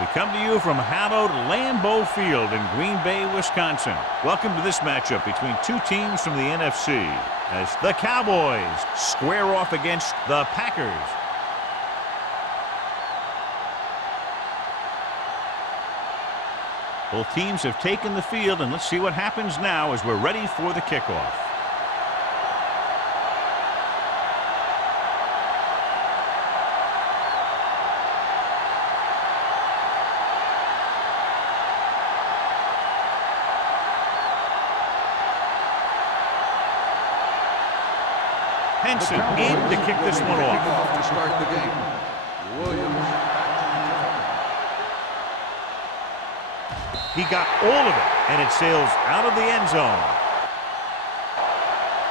We come to you from hallowed Lambeau Field in Green Bay, Wisconsin. Welcome to this matchup between two teams from the NFC as the Cowboys square off against the Packers. Both teams have taken the field, and let's see what happens now as we're ready for the kickoff. Henson in to kick this one off. To start the game. Williams. He got all of it, and it sails out of the end zone.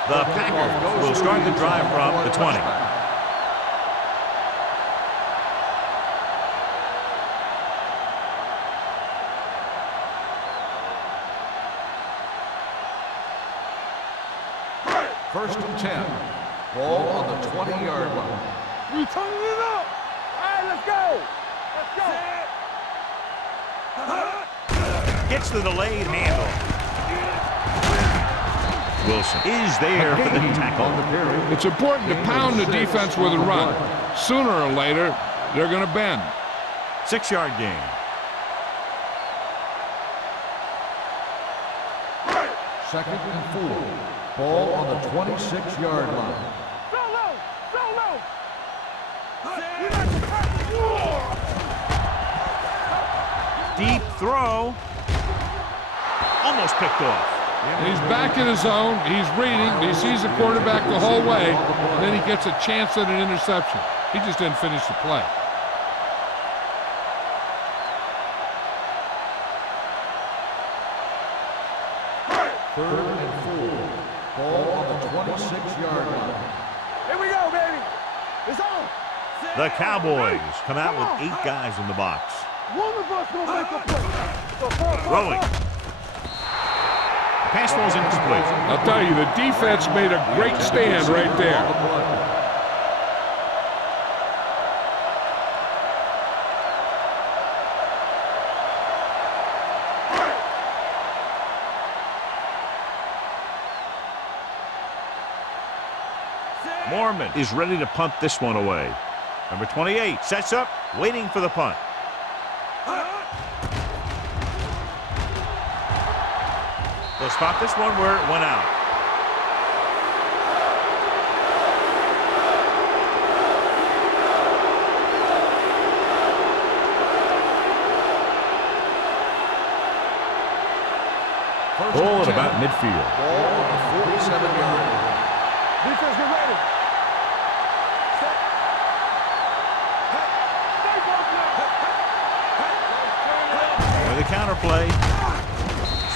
The Packers will start the drive from the 20. First and 10. Ball on the 20-yard line. We turning it up. All right, let's go. Let's go. Gets the delayed handle. Wilson is there for the tackle. It's important to pound the defense with a run. Sooner or later, they're going to bend. 6-yard gain. Second and 4. Ball on the 26-yard line. Deep throw. Almost picked off. He's back in his zone. He's reading. He sees the quarterback the whole way. And then he gets a chance at an interception. He just didn't finish the play. Third and 4. Ball on the 26-yard line. Here we go, baby. It's on. The Cowboys come out with 8 guys in the box. One of us gonna make a play. Rolling. Pass falls incomplete. I'll tell you, the defense made a great stand right there. Mormon is ready to punt this one away. Number 28 sets up, waiting for the punt. They'll spot this one where it went out. Ball at about midfield. Ball on the 47-yard line. Defense, get ready. Set. With the counterplay.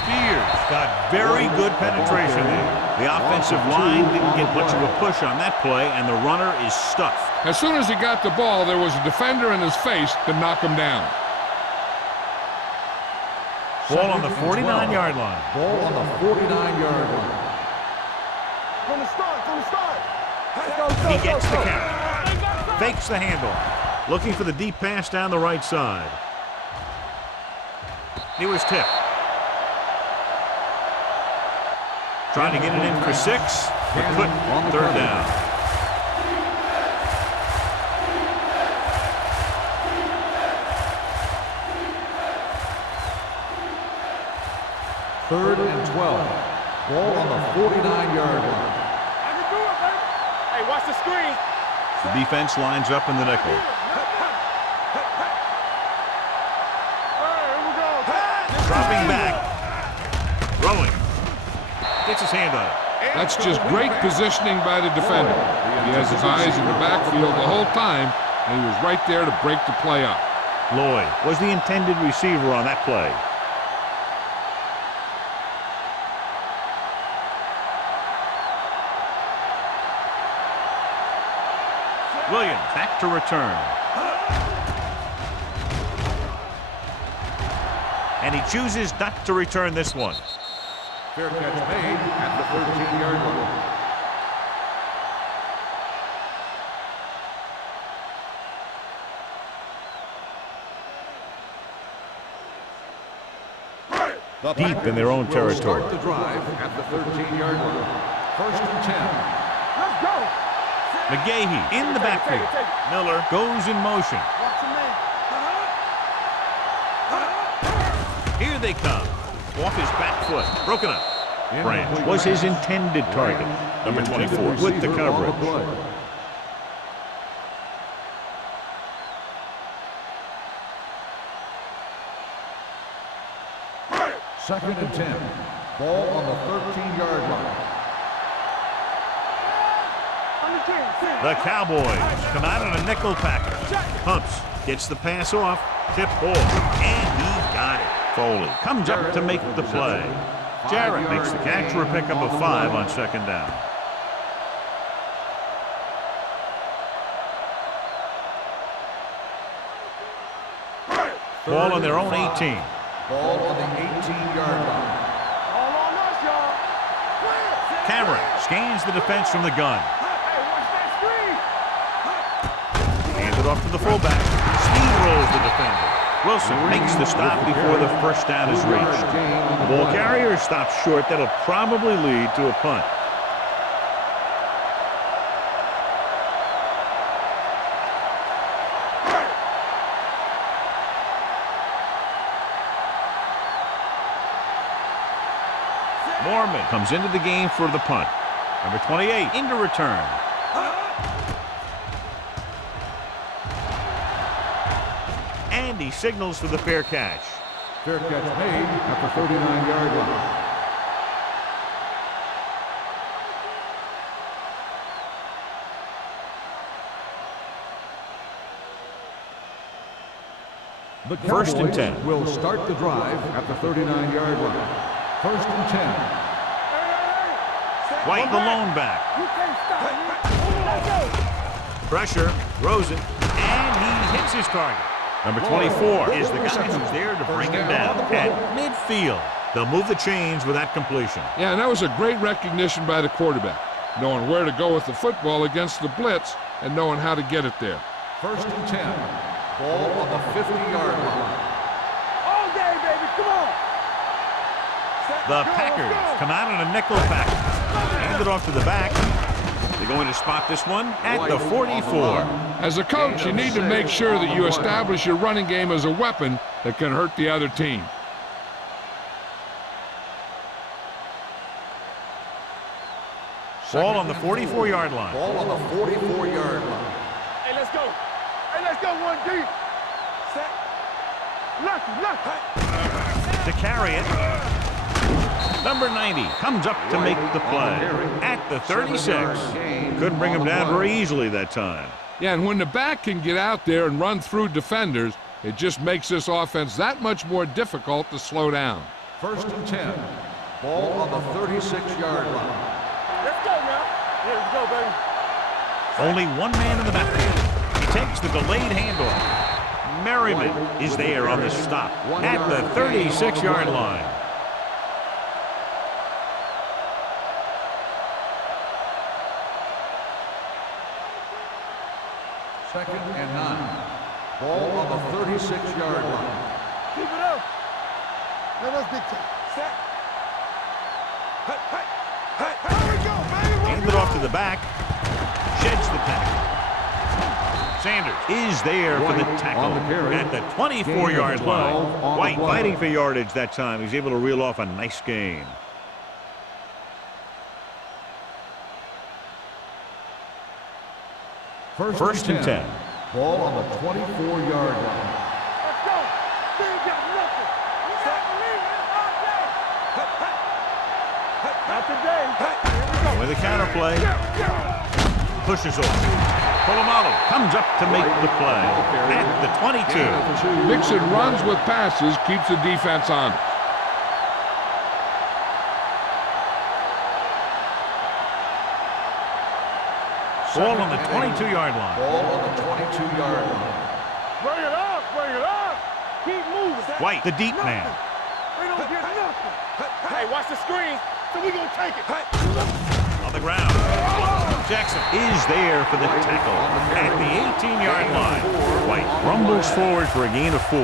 Spears got very good penetration there. The offensive line didn't get much of a push on that play, and the runner is stuffed. As soon as he got the ball, there was a defender in his face to knock him down. Ball on the 49-yard line. Ball on the 49-yard line. From the start. He gets the count. Fakes the handle. Looking for the deep pass down the right side. He was tipped. Trying to get it in for 6, but couldn't. Third down. Third and 12. Ball on the 49-yard line. I can do it, baby. Hey, watch the screen. The defense lines up in the nickel. Here we go. Dropping back. Throwing. Gets his hand on it. That's just great positioning by the defender. He has his eyes in the backfield the whole time, and he was right there to break the play up. Lloyd was the intended receiver on that play. Williams back to return. And he chooses not to return this one. Fair catch made at the 13-yard line. deep in their own territory. Start the drive at the 13-yard line. First and 10. Let's go. McGahee in the backfield. Miller goes in motion. Watch your man. Here they come. Off his back foot. Broken up. Branch was his intended target. Number 24 with the coverage. Second and 10. Ball on the 13-yard line. The Cowboys come out on a nickel package. Pumps, gets the pass off, tip ball, and he got it. Foley comes up to make the play. Jarrett makes the catch for a pickup of 5 on second down. Ball on their own 18. Ball on the 18-yard line. All on us, y'all. Cameron scans the defense from the gun. Hey, watch that screen. Hands it off to the fullback. Steamrolls the defender. Wilson makes the stop before the first down is reached. The ball carrier stops short. That'll probably lead to a punt. Mormon comes into the game for the punt. Number 28 into return. And he signals for the fair catch. Fair catch made at the 39-yard line. The First and Cowboys 10. will start the drive at the 39-yard line. First and 10. White the lone back. You can't stop me. Let's go. Pressure, throws it, and he hits his target. Number 24 is the guy who's there to bring him down at midfield. They'll move the chains with that completion. Yeah, and that was a great recognition by the quarterback, knowing where to go with the football against the blitz and knowing how to get it there. First and 10. Ball on the 50-yard line. All day, baby. Come on. The Packers come out in a nickel pack. Hand it off to the back. They're going to spot this one at the 44. As a coach, you need to make sure that you establish your running game as a weapon that can hurt the other team. Ball on the 44-yard line. Ball on the 44-yard line. Hey, let's go. Hey, let's go. One deep. Set. Lucky. To carry it. Number 90 comes up to make the play at the 36. Couldn't bring him down very easily that time. Yeah, and when the back can get out there and run through defenders, it just makes this offense that much more difficult to slow down. First and 10. Ball on the 36-yard line. Let's go now. Yeah, let's go, baby. Only one man in the backfield. He takes the delayed handoff. Merriman is there on the stop at the 36-yard line. Second and 9. Ball on the 36-yard line. Keep it up. Let us dictate. Set. Here we go, baby. Hand it off to the back. Sheds the tackle. Sanders is there for the tackle at the 24-yard line. White fighting for yardage that time. He's able to reel off a nice gain. First and 10. Ball on the 24-yard line. Let's go. Still got nothing. You got to leave it all day. Not today. Here we go. With a counter play. Pushes off. Polamalu comes up to make the play at the 22. Mixing runs with passes keeps the defense honest. Ball on the 22-yard line. Ball on the 22-yard line. Bring it up. Bring it up. Keep moving. White, the deep man. We don't get nothing. Hey, watch the screen. So we going to take it. On the ground. Jackson is there for the tackle at the 18-yard line. White rumbles forward for a gain of 4.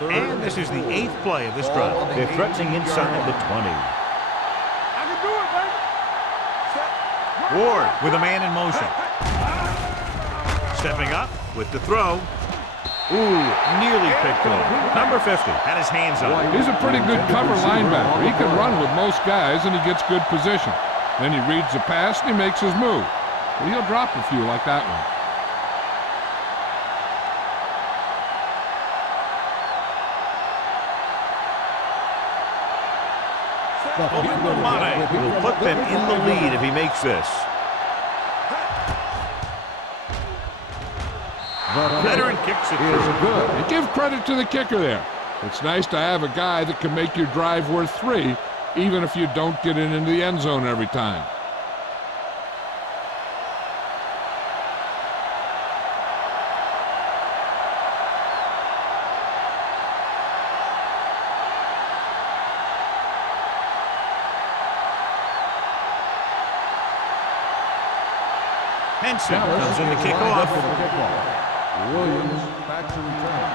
And this is the 8th play of this drive. They're threatening inside the 20. I can do it, baby. Set. Ward with a man in motion. Stepping up with the throw. Ooh, nearly picked off. Number 50 had his hands on it. He's a pretty good cover linebacker. He can run with most guys, and he gets good position. Then he reads the pass, and he makes his move. But he'll drop a few like that one. Mane will put them in the lead if he makes this. Veteran kicks it through. Good. And give credit to the kicker there. It's nice to have a guy that can make your drive worth 3, even if you don't get it into the end zone every time. Henson comes in to kick off. Williams back to return.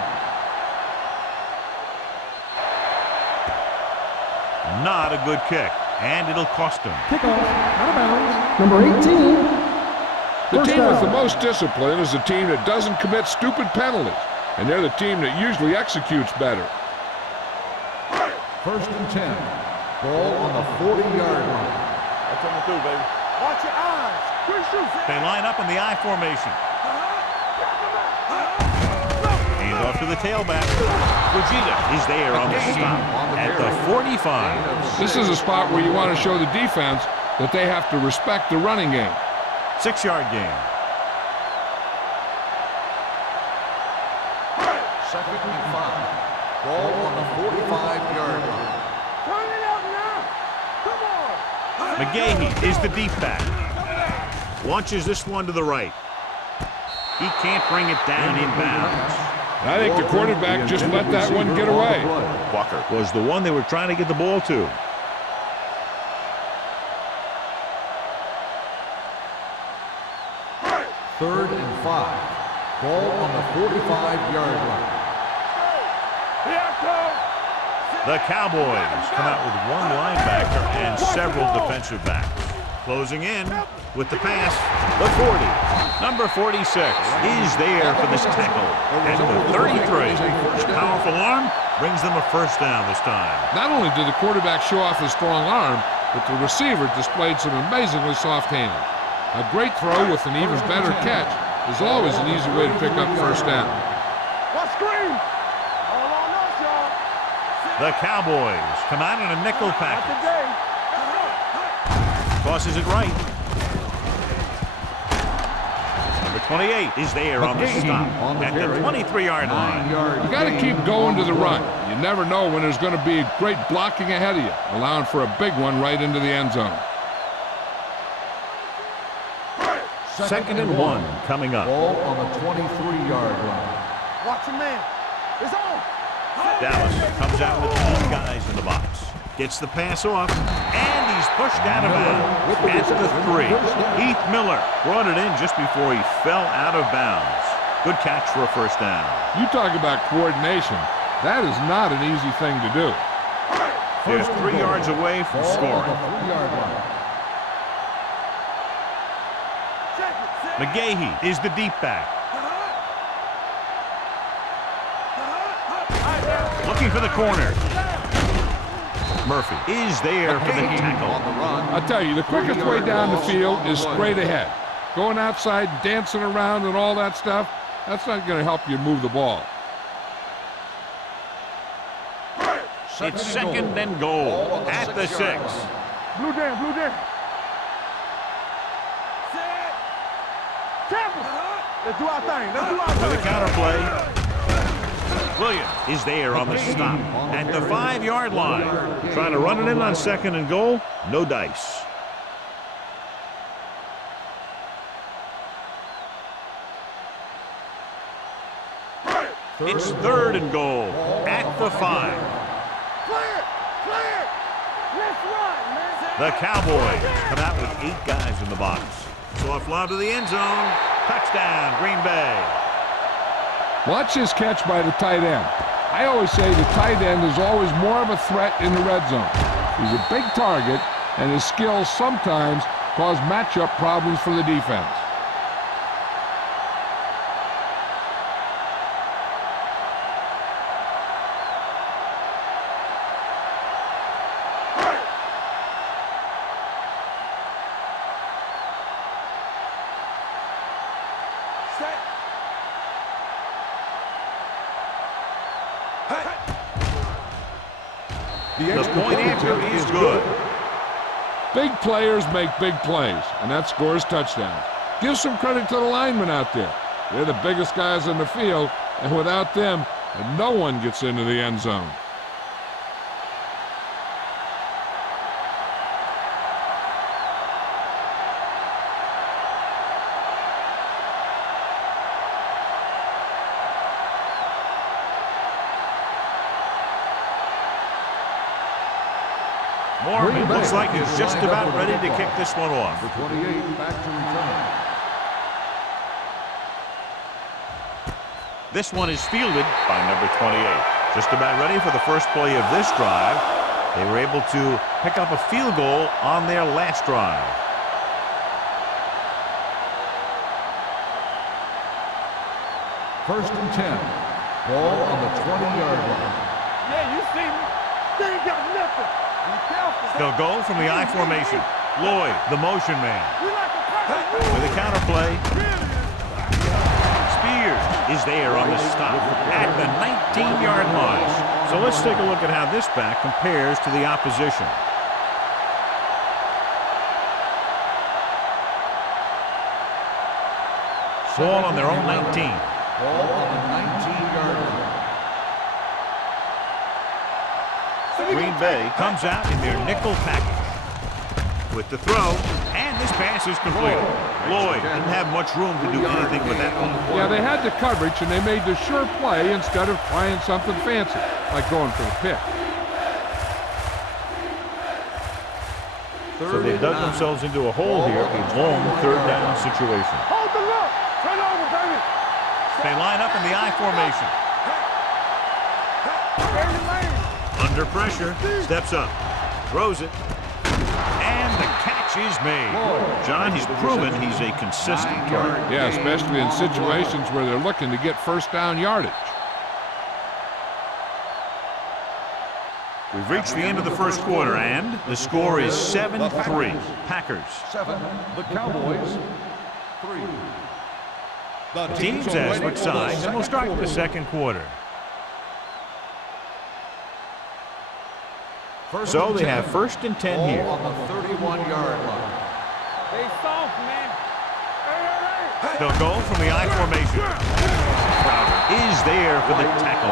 Not a good kick, and it'll cost him. Kickoff, out of bounds, number 18. The team with the most discipline is the team that doesn't commit stupid penalties, and they're the team that usually executes better. 1st and 10. Ball on the 40-yard line. That's coming through, baby. Watch your eyes. Quick shoot. They line up in the I formation. Hand off to the tailback. Fujita is there on the stop at the 45. This is a spot where you want to show the defense that they have to respect the running game. 6-yard gain. 2nd and 5. Ball on the 45-yard line. Turn it out now. Come on. McGahee is the deep back. Launches this one to the right. He can't bring it down inbounds. I think the quarterback just let that one get away. Walker was the one they were trying to get the ball to. Third and 5. Ball on the 45-yard line. Here I come. The Cowboys come out with one linebacker and several defensive backs. Closing in with the pass, the 40. Number 46 is there for this tackle at the 33. Powerful arm brings them a first down this time. Not only did the quarterback show off his strong arm, but the receiver displayed some amazingly soft hands. A great throw with an even better catch is always an easy way to pick up first down. What screen? All on us, y'all. The Cowboys come out in a nickel Not package. today. Tosses it right. Number 28 is there on the stop at the 23-yard line. You got to keep going to the run. You never know when there's going to be great blocking ahead of you, allowing for a big one right into the end zone. 2nd and 1 coming up. Ball on the 23-yard line. Watch your man. It's on. Dallas comes out with 8 guys in the box. Gets the pass off, and he's pushed out of bounds at the 3. Heath Miller brought it in just before he fell out of bounds. Good catch for a first down. You talk about coordination. That is not an easy thing to do. They're 3 yards away from scoring. McGahee is the deep back. Looking for the corner. Murphy is there for the tackle. I tell you, the quickest way down the field is straight ahead. Going outside, dancing around and all that stuff, that's not going to help you move the ball. It's 2nd and goal at the 6. Blue down, blue down. Let's do our thing. Let's do our thing. With a counter play. Williams is there on the stop at the 5-yard line. Trying to run it in on 2nd and goal. No dice. It's 3rd and goal at the 5. Clear, clear. Let's run, man. The Cowboys come out with 8 guys in the box. Soft lob to the end zone. Touchdown, Green Bay. Watch his catch by the tight end. I always say the tight end is always more of a threat in the red zone. He's a big target, and his skills sometimes cause matchup problems for the defense. The point after is good. Big players make big plays, and that scores touchdowns. Give some credit to the linemen out there. They're the biggest guys in the field, and without them, no one gets into the end zone. Mormon looks like he's just about ready to kick this one off. Number 28 back to return. This one is fielded by number 28. Just about ready for the first play of this drive. They were able to pick up a field goal on their last drive. First and 10. Ball on the 20-yard line. Yeah, you see me. They ain't got nothing. Be careful. They'll go from the I formation. Lloyd, the motion man. We like a perfect With a counterplay. Spears is there on the stop at the 19-yard line. So let's take a look at how this back compares to the opposition. Ball on their own 19. Ball on the 19-yard line. Green Bay comes out in their nickel package. With the throw, and this pass is completed. Lloyd didn't have much room to do anything with that one. Yeah, they had the coverage, and they made the sure play instead of trying something fancy, like going for the pick. So they dug themselves into a hole here, a long third down situation. Hold the look. Turn over, baby. They line up in the I formation. Under pressure, steps up, throws it, and the catch is made. John, he's proven he's a consistent target. Yeah, especially in situations where they're looking to get first down yardage. We've reached the end of the first quarter, and the score is 7-3. Packers. 7. The Cowboys. 3. The teams as switch sides, and we'll start the second quarter. So they have first and 10 here. On the 31-yard line. They soft, man. They'll go from the I formation. Crowder is there for the tackle.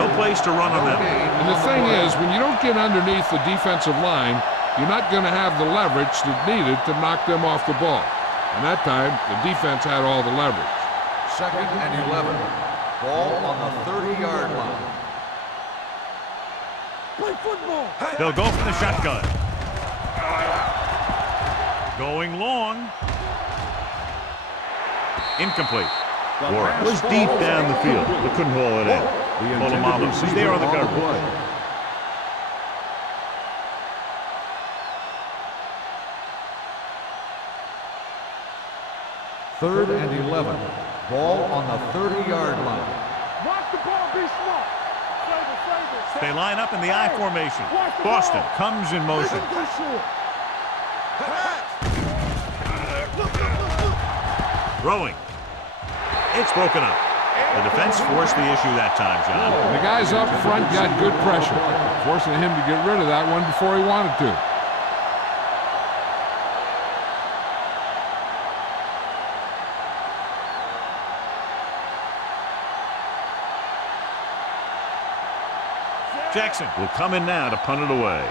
No place to run on that. And the thing is, when you don't get underneath the defensive line, you're not going to have the leverage that's needed to knock them off the ball. And that time, the defense had all the leverage. Second and 11. Ball on the 30-yard line. Play football. They'll go from the shotgun. Going long. Incomplete. Warren was deep down the field, but couldn't haul it in. Polamalu is there on the coverage. Third and 11. Ball on the 30-yard line. Watch the ball. Be smart. They line up in the I formation. Boston comes in motion. Throwing. It's broken up. The defense forced the issue that time, John. And the guys up front got good pressure, forcing him to get rid of that one before he wanted to. Jackson will come in now to punt it away.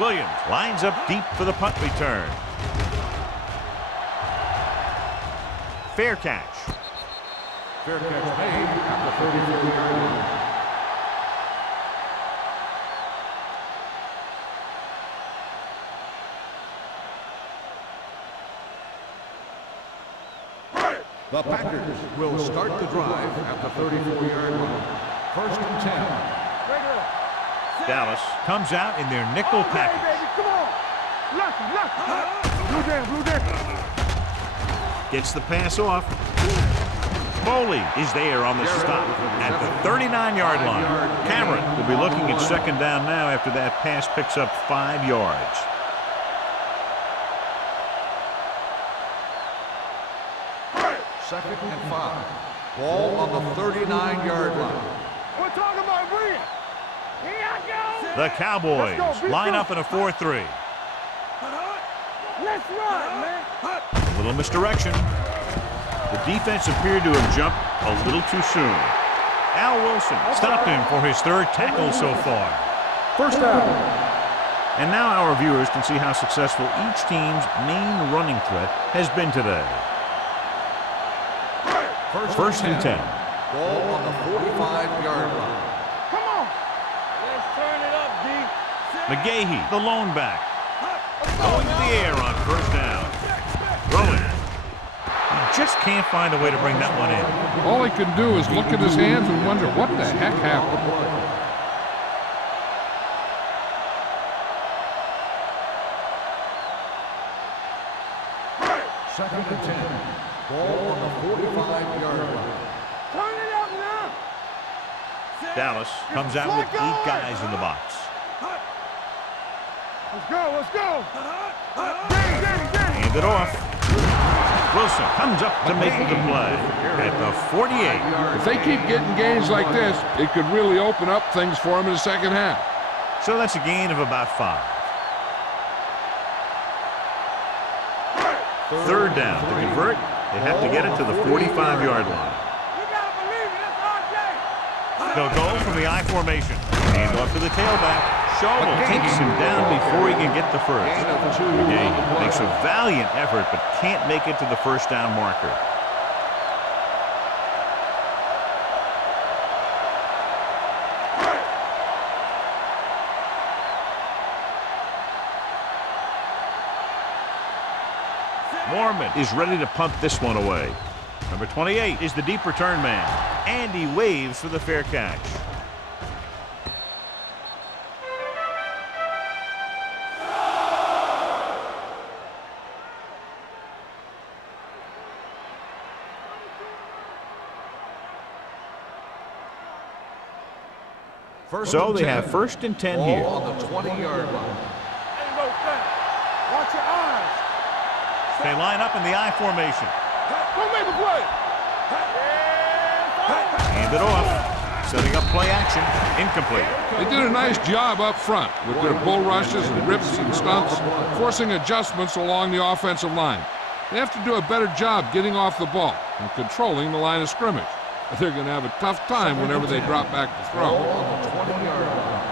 Williams lines up deep for the punt return. Fair catch. Fair catch made at the 34-yard line. The Packers will start the drive at the 34-yard line. First and 10. Dallas comes out in their nickel package. Baby, come on. Lucky. Blue down. Gets the pass off. Foley is there on the stop at the 39-yard line. Cameron will be looking at second down now after that pass picks up 5 yards. Second and 5. Ball on the 39-yard line. We're talking about Bree. Here I go. The Cowboys line up in a 4-3. Let's run, man. A little misdirection. The defense appeared to have jumped a little too soon. Al Wilson stopped him for his 3rd tackle so far. First down. And now our viewers can see how successful each team's main running threat has been today. First and 10. Ball on the 45-yard line. Come on. Let's turn it up, D. McGahee, the lone back. Going to the air on first down. Throwing. He just can't find a way to bring that one in. All he can do is look at his hands and wonder what the heck happened. Second and 10. Ball on the 45-yard line. Turn it up now. Dallas comes out with 8 guys in the box. Let's go. Danny. Hand it off. Wilson comes up to make the play at the 48. If they keep getting gains like this, it could really open up things for them in the second half. So that's a gain of about 5. Third down. To convert, they have to get it to the 45-yard line. You gotta believe it. That's RJ. They'll go from the I formation. Hand off to the tailback. Schauble takes him down before he can get the first. McGahee makes a valiant effort but can't make it to the first down marker. Mormon is ready to punt this one away. Number 28 is the deep return man, and he waves for the fair catch. So they have first and 10 here. Ball on the 20-yard line. Ain't no thing. Watch your eyes. They line up in the I formation. Don't make a play. Hand it off. Setting up play action. Incomplete. They did a nice job up front with their bull rushes and rips and stunts, forcing adjustments along the offensive line. They have to do a better job getting off the ball and controlling the line of scrimmage. They're going to have a tough time whenever they drop back to throw. Ball on the 20-yard line.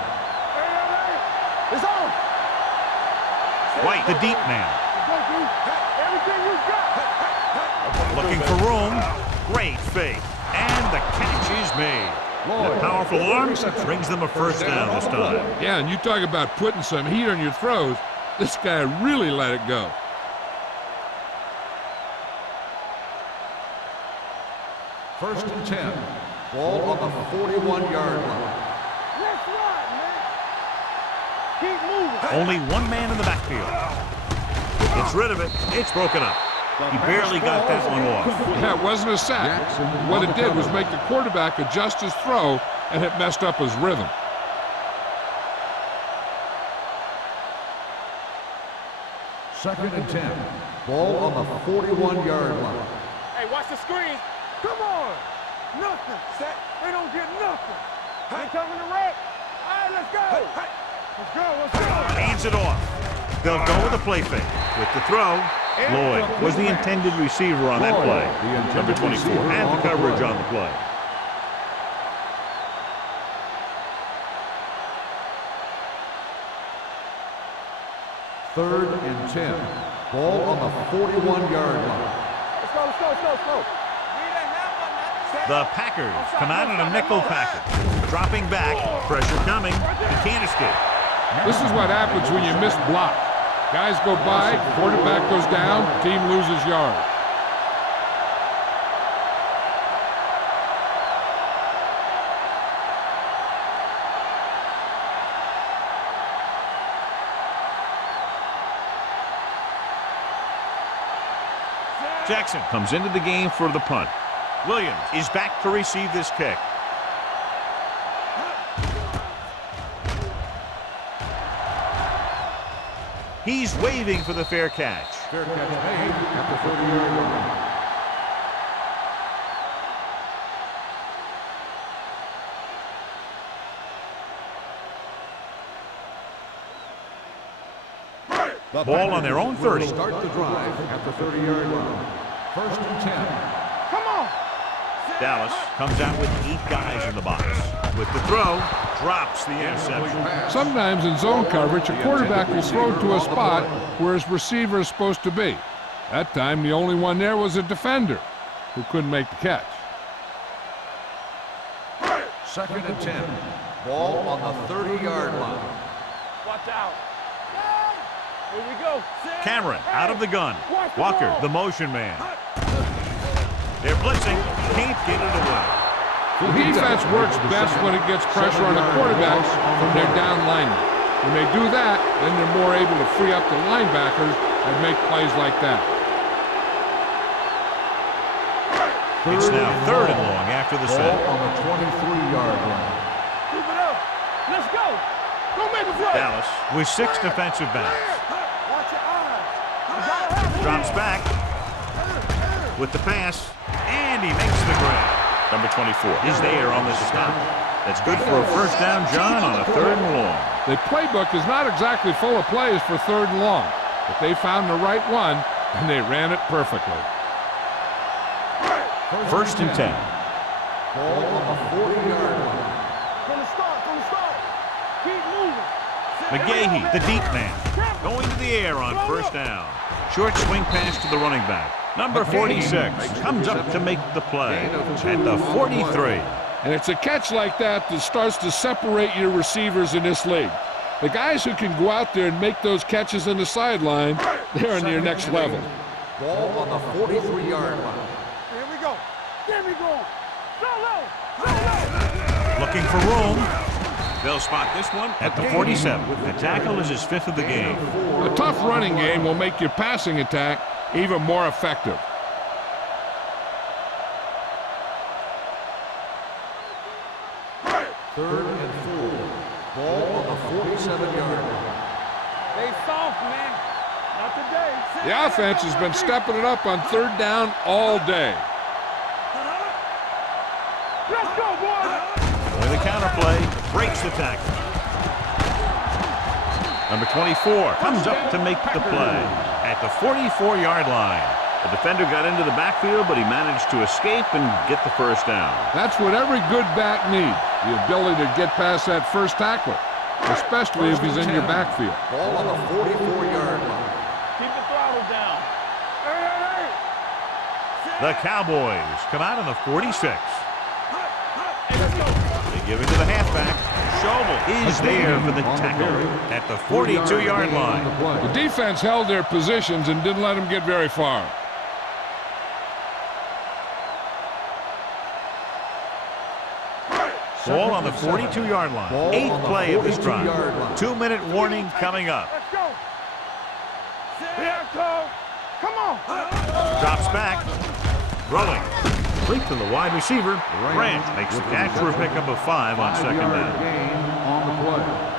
It's on. White, the deep man. Go, D. Everything you got. Looking for room. Great fake. And the catch is made. The powerful arms brings them a first down this time. Yeah, and you talk about putting some heat on your throws. This guy really let it go. First and 10. Ball on the 41-yard line. Let's ride, man. Keep moving. Only one man in the backfield. Gets rid of it. It's broken up. He barely got that one off. Yeah, it wasn't a sack. What it did was make the quarterback adjust his throw, and it messed up his rhythm. Second and 10. Ball on the 41-yard line. Hey, watch the screen. Come on. Nothing. Set. They don't get nothing. They coming to wreck. All right, let's go. Let's go. Hands it off. They'll go with the play fake. With the throw, Lloyd was the intended receiver on that play. Number 24 had the coverage on the play. Third and 10. Ball on the 41-yard line. Let's go. The Packers come out in a nickel package. Dropping back, pressure coming. He can't escape. This is what happens when you miss block. Guys go by, quarterback goes down, team loses yards. Jackson comes into the game for the punt. Williams is back to receive this kick. He's waving for the fair catch. Fair catch made at the 30-yard line. Ball on their own 30. Start the drive at the 30-yard line. 1st and 10. Come on. Dallas comes out with 8 guys in the box. With the throw, drops the interception. Sometimes in zone coverage, a quarterback will throw to a spot where his receiver is supposed to be. That time, the only one there was a defender who couldn't make the catch. 2nd and 10. Ball on the 30-yard line. Watch out. Here we go. Cameron out of the gun. Walker, the motion man. They're blitzing. Can't get it away. The defense works best when it gets pressure on the quarterbacks from their down linemen. When they do that, then they're more able to free up the linebackers and make plays like that. It's now 3rd and long after the set. Ball on the 23-yard line. Keep it up. Let's go. Don't make a play. Dallas with 6 defensive backs. Watch your eyes. You gotta have it. Drops back with the pass, and he makes the grab. Number 24 is there on the stop. That's good for a 1st down, John, on a 3rd and long. The playbook is not exactly full of plays for 3rd and long, but they found the right one, and they ran it perfectly. 1st and 10. Ball on the 40-yard line. From the start. Keep moving. McGahee, the deep man, going to the air on 1st down. Short swing pass to the running back. Number 46 comes up to make the play at the 43. And it's a catch like that that starts to separate your receivers in this league. The guys who can go out there and make those catches on the sideline, they're on your next level. Ball on the 43-yard line. Here we go. Get me going. Go low. Looking for room. They'll spot this one at the 47. The tackle is his 5th of the game. A tough running game will make your passing attack even more effective. Third and 4. Ball on the 47-yard line. They soft, man. Not today. The offense has been stepping it up on 3rd down all day. Let's go, boys. With a counterplay, breaks the tackle. Number 24 comes up to make the play at the 44-yard line. The defender got into the backfield, but he managed to escape and get the 1st down. That's what every good back needs, the ability to get past that first tackler, especially if he's in your backfield. Ball on the 44-yard line. Keep the throttle down. Hey. The Cowboys come out on the 46. Hey, let's go. They give it to the halfback. Schobel is there for the tackle at the 42-yard line. The defense held their positions and didn't let them get very far. Ball on the 42-yard line. 8th play of this drive. 2-minute warning coming up. Let's go. Here I come. Come on. Drops back. Throwing. Complete to the wide receiver. Grant makes the catch for a pickup of 5 on 2nd down. Gain on the play.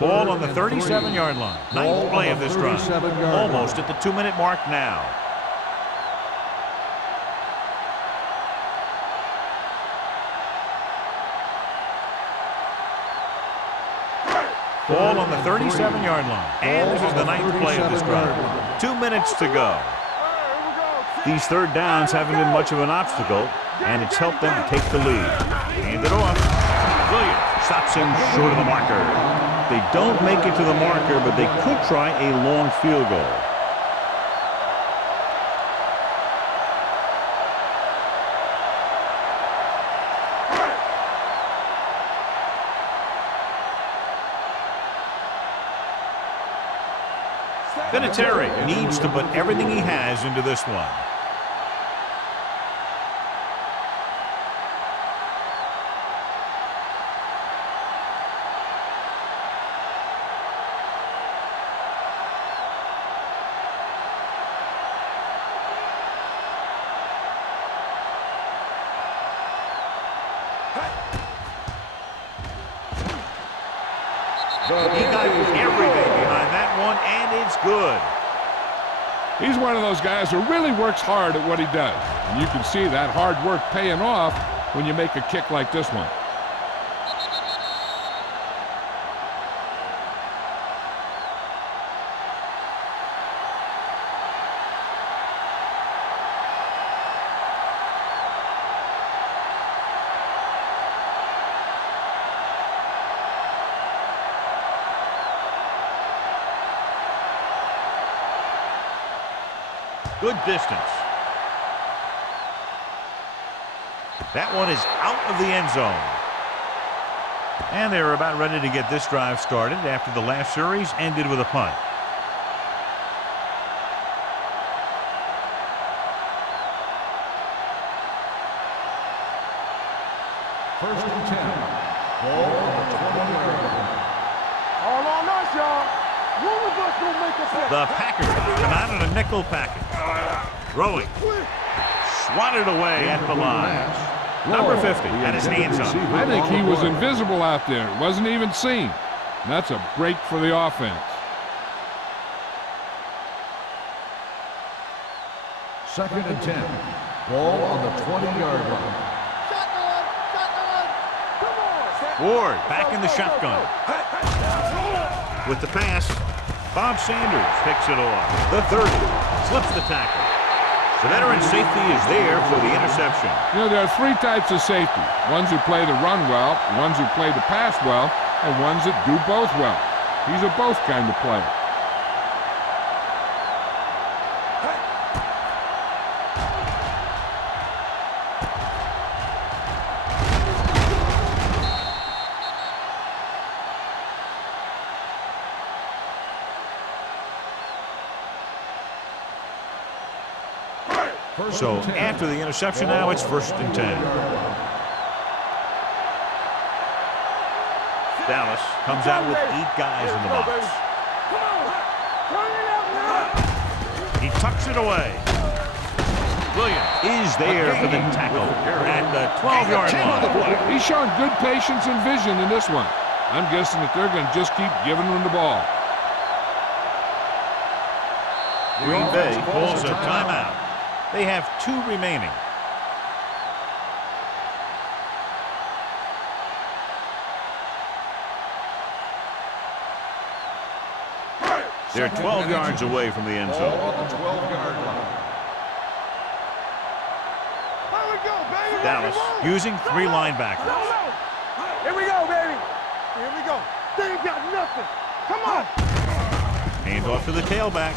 Ball on the 37-yard line. 9th play of this drive. Almost at the 2-minute mark now. Ball on the 37-yard line. And this is the 9th play of this drive. 2 minutes to go. These 3rd downs haven't been much of an obstacle, and it's helped them to take the lead. Hand it off. Williams stops him short of the marker. They don't make it to the marker, but they could try a long field goal. Vinatieri needs to put everything he has into this one. He got everything behind that one, and it's good. He's one of those guys who really works hard at what he does. And you can see that hard work paying off when you make a kick like this one. Good distance. That one is out of the end zone. And they're about ready to get this drive started after the last series ended with a punt. First and 10. Ball on the 20-yard line. All on us, y'all. One of us gonna make a play. The Packers come out in a nickel package. Throwing. Swatted away at the line. Number 50 had his hands up. I think he was invisible out there. Wasn't even seen. And that's a break for the offense. Second and 10. Ball on the 20-yard line. Ward back in the shotgun. With the pass, Bob Sanders picks it off. The 30 slips the tackle. The veteran safety is there for the interception. You know, there are three types of safety. Ones who play the run well, ones who play the pass well, and ones that do both well. He's a both kind of player. So after the interception now, it's first and 10. Dallas comes out with 8 guys in the box. He tucks it away. Williams is there for the tackle at the 12-yard line. He's showing good patience and vision in this one. I'm guessing that they're going to just keep giving him the ball. Green Bay calls a timeout. They have 2 remaining. They're 12 yards away from the end zone. Ball on the 12-yard line. Here we go, baby. Dallas using 3 linebackers. Here we go, baby. Here we go. They ain't got nothing. Come on. Hand off to the tailback.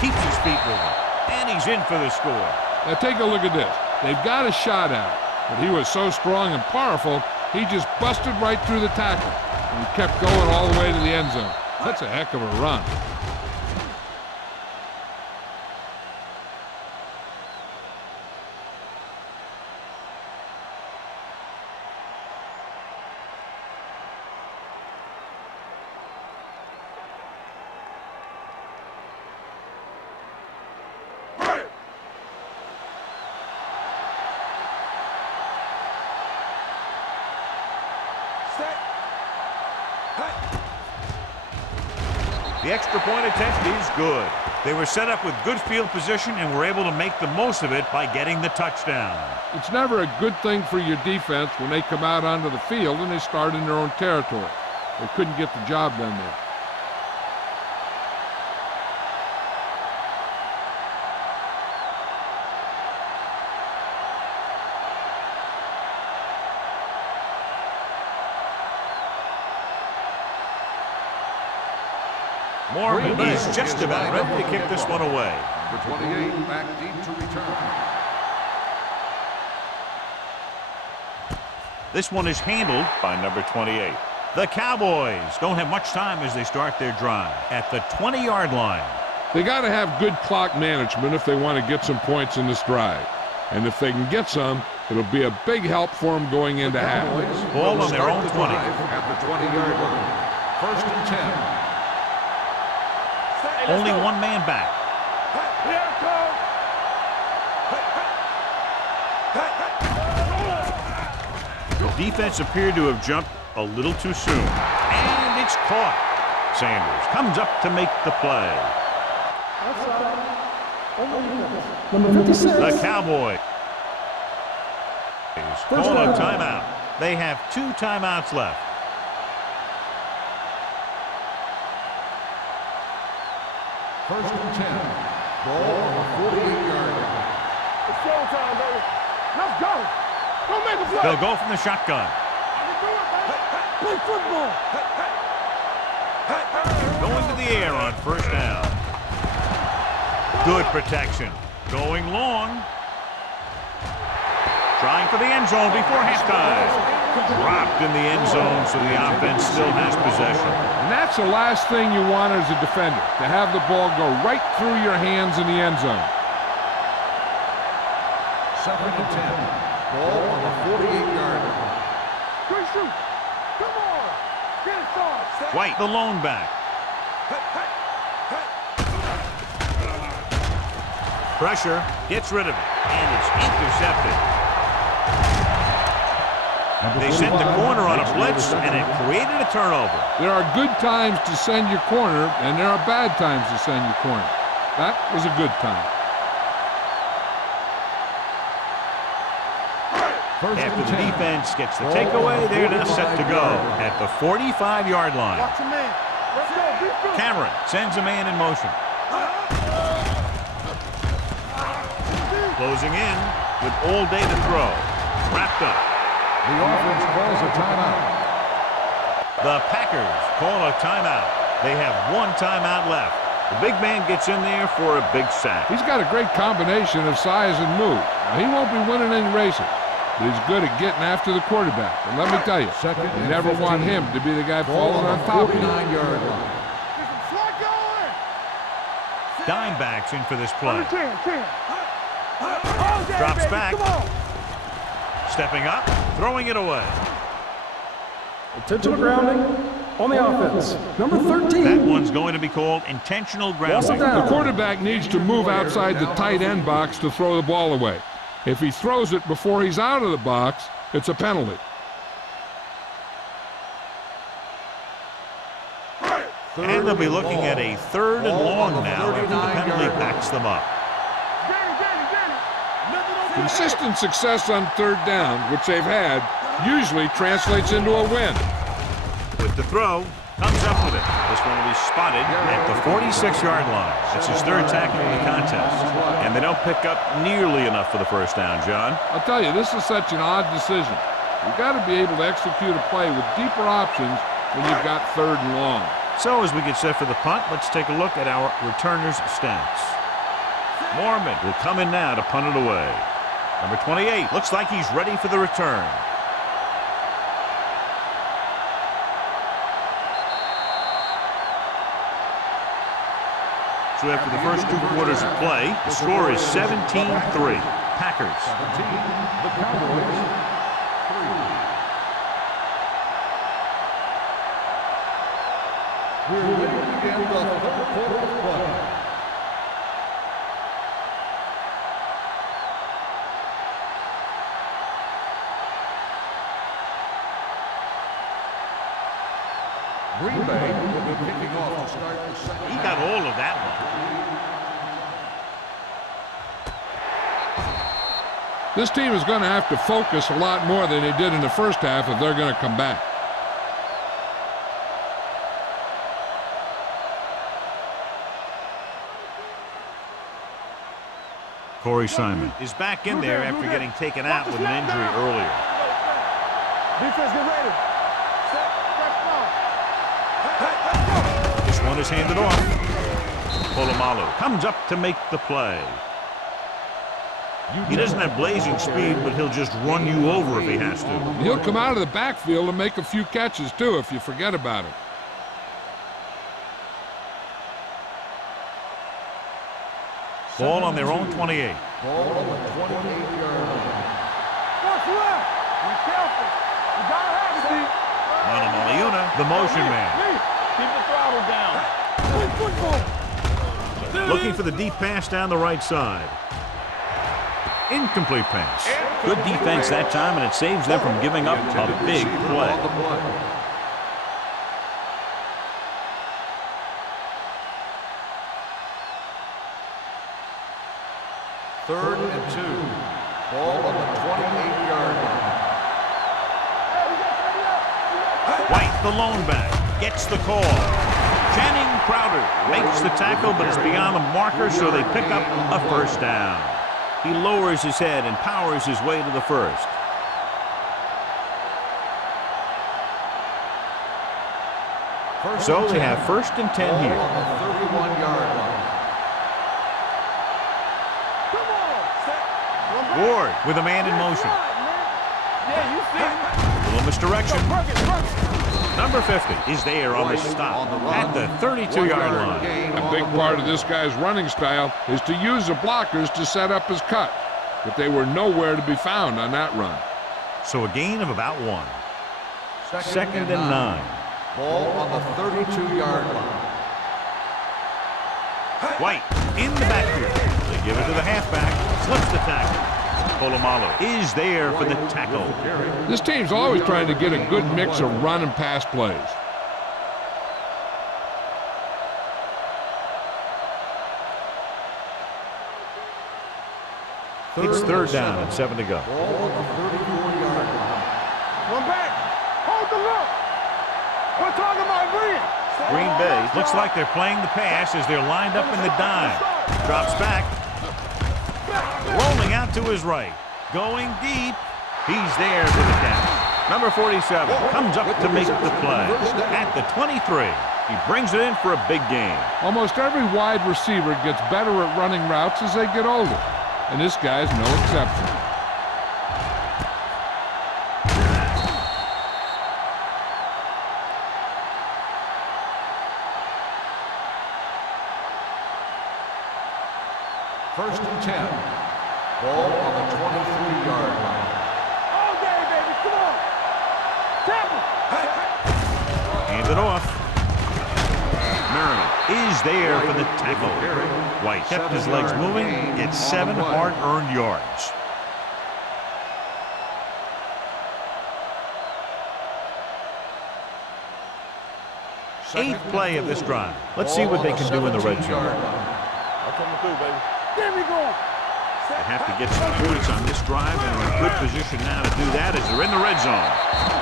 Keeps his feet moving. And he's in for the score. Now take a look at this. They've got a shot at it, but he was so strong and powerful, he just busted right through the tackle and kept going all the way to the end zone. That's a heck of a run. The extra point attempt is good. They were set up with good field position and were able to make the most of it by getting the touchdown. It's never a good thing for your defense when they come out onto the field and they start in their own territory. They couldn't get the job done there. Morgan is just about ready to kick this one away. Number 28 back deep to return. This one is handled by number 28. The Cowboys don't have much time as they start their drive at the 20-yard line. They got to have good clock management if they want to get some points in this drive. And if they can get some, it'll be a big help for them going into half. Ball on their own 20. At the 20-yard line. First and 10. Only one man back. The defense appeared to have jumped a little too soon. And it's It's caught. Sanders comes up to make the play. Number 56. The Cowboys call a timeout. They have 2 timeouts left. First and 10. Ball on the 48-yard line. It's showtime, baby. Let's go. Go make a play. They'll go from the shotgun. Play football. Going to the air on first down. Good protection. Going long. Trying for the end zone before halftime. Dropped in the end zone, so the offense still has possession. And that's the last thing you want as a defender, to have the ball go right through your hands in the end zone. Second and 10. Ball on the 48-yard line. Good shoot. Come on. Get it started. White, the lone back. Pressure, gets rid of it, and it's intercepted. They sent the corner on a blitz, and it created a turnover. There are good times to send your corner, and there are bad times to send your corner. That was a good time. After the defense gets the takeaway, they're now set to go at the 45-yard line. Watch your man. Let's go. Be good. Cameron sends a man in motion. Closing in with all day to throw. Wrapped up. The offense calls a timeout. The Packers call a timeout. They have 1 timeout left. The big man gets in there for a big sack. He's got a great combination of size and move. Now, he won't be winning any races, but he's good at getting after the quarterback. And let me tell you, Second you and never 15. want him to be the guy Ball falling on on the top of you. 49-yard line. Get some slot going. Dime backs in for this play. Under 10, 10. All day, Drops baby. back. Come on. Stepping up, throwing it away. Intentional grounding on the offense. Number 13. That one's going to be called intentional grounding. The quarterback needs to move outside the tight end box to throw the ball away. If he throws it before he's out of the box, it's a penalty. And they'll be looking at a 3rd and long now after the penalty backs them up. Consistent success on 3rd down, which they've had, usually translates into a win. With the throw, comes up with it. This one will be spotted at the 46-yard line. It's his 3rd tackle in the contest. And they don't pick up nearly enough for the first down, John. I'll tell you, this is such an odd decision. You've got to be able to execute a play with deeper options when you've got 3rd and long. So as we get set for the punt, let's take a look at our returners' stats. Mormon will come in now to punt it away. Number 28 looks like he's ready for the return. So after the first 2 quarters of play, the score is 17-3. Packers. 17, the Cowboys, 3. We're ready to begin the 3rd quarter of play. Green Bay will be kicking off to start the second. He got all of that one. This team is going to have to focus a lot more than they did in the first half if they're going to come back. Corey Simon is back in there after getting taken out with an injury earlier. Defense, get ready. Set, press ball. This one is handed off. Polamalu comes up to make the play. He doesn't have blazing speed, but he'll just run you over if he has to. He'll come out of the backfield and make a few catches, too, if you forget about him. Ball on their own 28. Ball on the 28-yard line. What's left? Be careful. You gotta have it, Steve. Manamaliuna, the motion man. Keep the throttle down. Play football. Looking for the deep pass down the right side. Incomplete pass. Good defense that time, and it saves them from giving up a big play. 3rd and 2. Ball on the 28-yard line. White, the lone back, gets the call. Channing Crowder makes the tackle, but it's beyond the marker, so they pick up a first down. He lowers his head and powers his way to the first. So they have 1st and 10 here. On the 31-yard line. Ward with a man in motion. Yeah, you see. A little misdirection. Number 50 is there on the stop at the 32-yard line. A big part of this guy's running style is to use the blockers to set up his cut, but they were nowhere to be found on that run. So a gain of about 1. 2nd and 9. Ball on the 32-yard line. White in the backfield. They give it to the halfback. Slips the tackle. Polamalu is there for the tackle. This team's always trying to get a good mix of run and pass plays. It's 3rd down and 7 to go. Ball on the 34-yard line. One back. Hold the look. We're talking about green. Green Bay looks like they're playing the pass as they're lined up in the dime. Drops back. Rolling out to his right. Going deep. He's there for the catch. Number 47 comes up to make the play. At the 23, he brings it in for a big gain. Almost every wide receiver gets better at running routes as they get older, and this guy's no exception. First and 10. Ball on the 23-yard line. All day, baby. Come on. Tackle. Hands it off. Merriman is there for the tackle. White kept his legs moving, gets 7 hard-earned yards. Eighth play of this drive. Let's see what they can do in the red zone. That's what I'm going to do, baby. There we go. They have to get some points on this drive, and in a good position now to do that as they're in the red zone.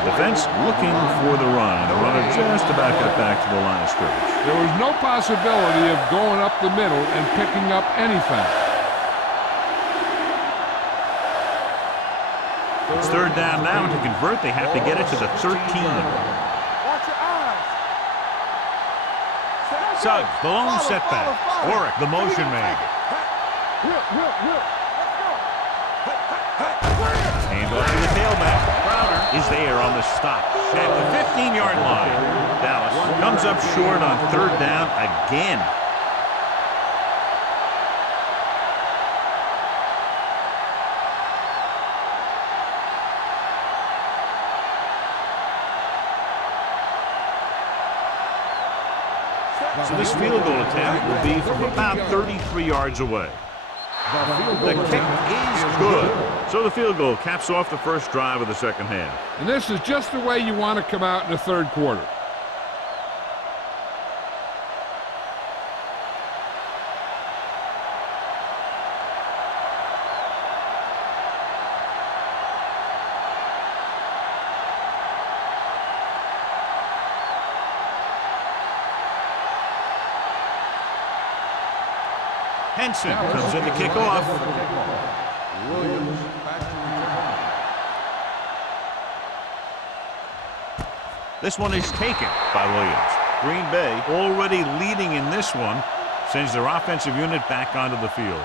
Defense looking for the run. The runner just about got back to the line of scrimmage. There was no possibility of going up the middle and picking up anything. It's 3rd down now, and to convert, they have to get it to the 13. Watch your eyes. Suggs, the lone setback. Warwick, the motion man. Hand off to the tailback. Crowder is there on the stop at the 15-yard line. Dallas comes up short on 3rd down again. So this field goal attempt will be from about 33 yards away. The kick is good. So the field goal caps off the first drive of the second half. And this is just the way you want to come out in the 3rd quarter. Henson comes in to kick off. Williams back to return. This one is taken by Williams. Green Bay already leading in this one, sends their offensive unit back onto the field.